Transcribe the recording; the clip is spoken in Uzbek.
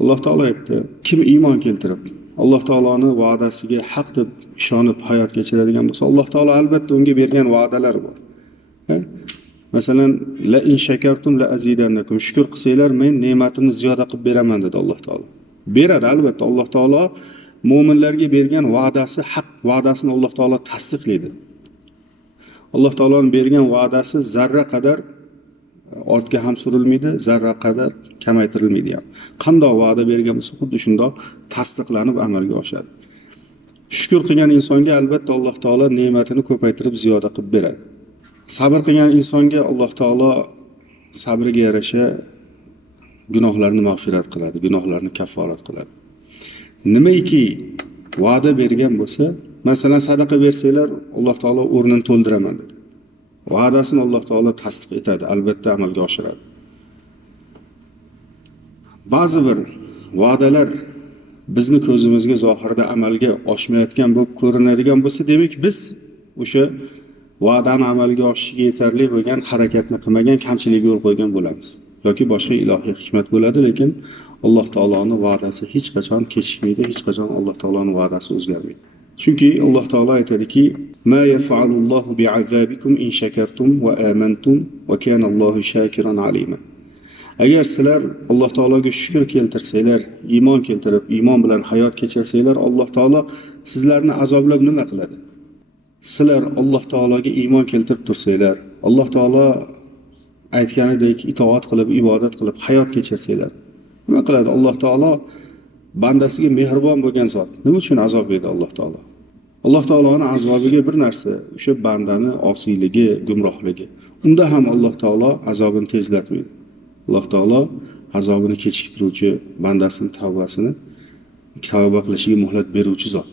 alloh taolo aytdi kim iymon keltirib alloh taoloni va'dasiga haq deb ishonib hayot kechiradigan bo'lsa alloh taolo albatta unga bergan va'dalar bor. Masalan la in shakartum la azidannakum shukur qilsanglar men ne'matimni ziyoda qilib beraman dedi alloh taolo. Beradi albatta alloh taolo mo'minlarga bergan va'dasi haq va'dasini alloh taolo tasdiqlaydi. Alloh taoloni bergan va'dasi zarra qadar ortga ham surilmaydi zarra qadar kamaytirilmaydi ham. Qandoq va'da bergan bo'lsa xuddi shundoq tasdiqlanib amalga oshadi. Shukur qilgan insonga albatta alloh taolo ne'matini ko'paytirib ziyoda qilib beradi. Sabr qilgan insonga alloh taolo sabriga yarasha gunohlarni mag'firat qiladi gunohlarni kafforat qiladi. Nimaiki va'da bergan bo'lsa masalan sadaqa bersanglar alloh taolo o'rnini to'ldiraman dedi va'dasini alloh taolo tasdiq etadi albatta amalga oshiradi. Ba'zi bir va'dalar bizni ko'zimizga zohirda amalga oshmayotgan bo'lib ko'rinadigan bo'lsa demak biz o'sha va'dani amalga oshishiga yetarli bo'lgan harakatni qilmagan kamchilikka yo'l qo'ygan bo'lamiz. Yoki boshqa ilohiy hikmat bo'ladi lekin alloh taoloni va'dasi hech qachon kechikmaydi hech qachon alloh taoloni va'dasi o'zgarmaydi. Chunki alloh taolo aytadiki ma يفعل bi'azabikum in shakartum شكرتم amantum وكان الله shakiran عليما agar sizlar alloh taologa shukur keltirsanglar iymon keltirib iymon bilan hayot kechirsanglar alloh taolo sizlarni azoblab nima qiladi? Sizlar alloh taologa iymon keltirib tursanglar alloh taolo aytganidek itoat qilib ibodat qilib hayot kechirsanglar nima qiladi? Alloh taolo bandasiga mehribon bo'lgan zot nima uchun azob berdi alloh taolo? Alloh taoloni azobiga bir narsa o'sha bandani osiyligi gumrohligi unda ham alloh taolo azobini tezlatmaydi alloh taolo azobini kechiktiruvchi bandasini tavbasini tavba qilishiga muhlat beruvchi zot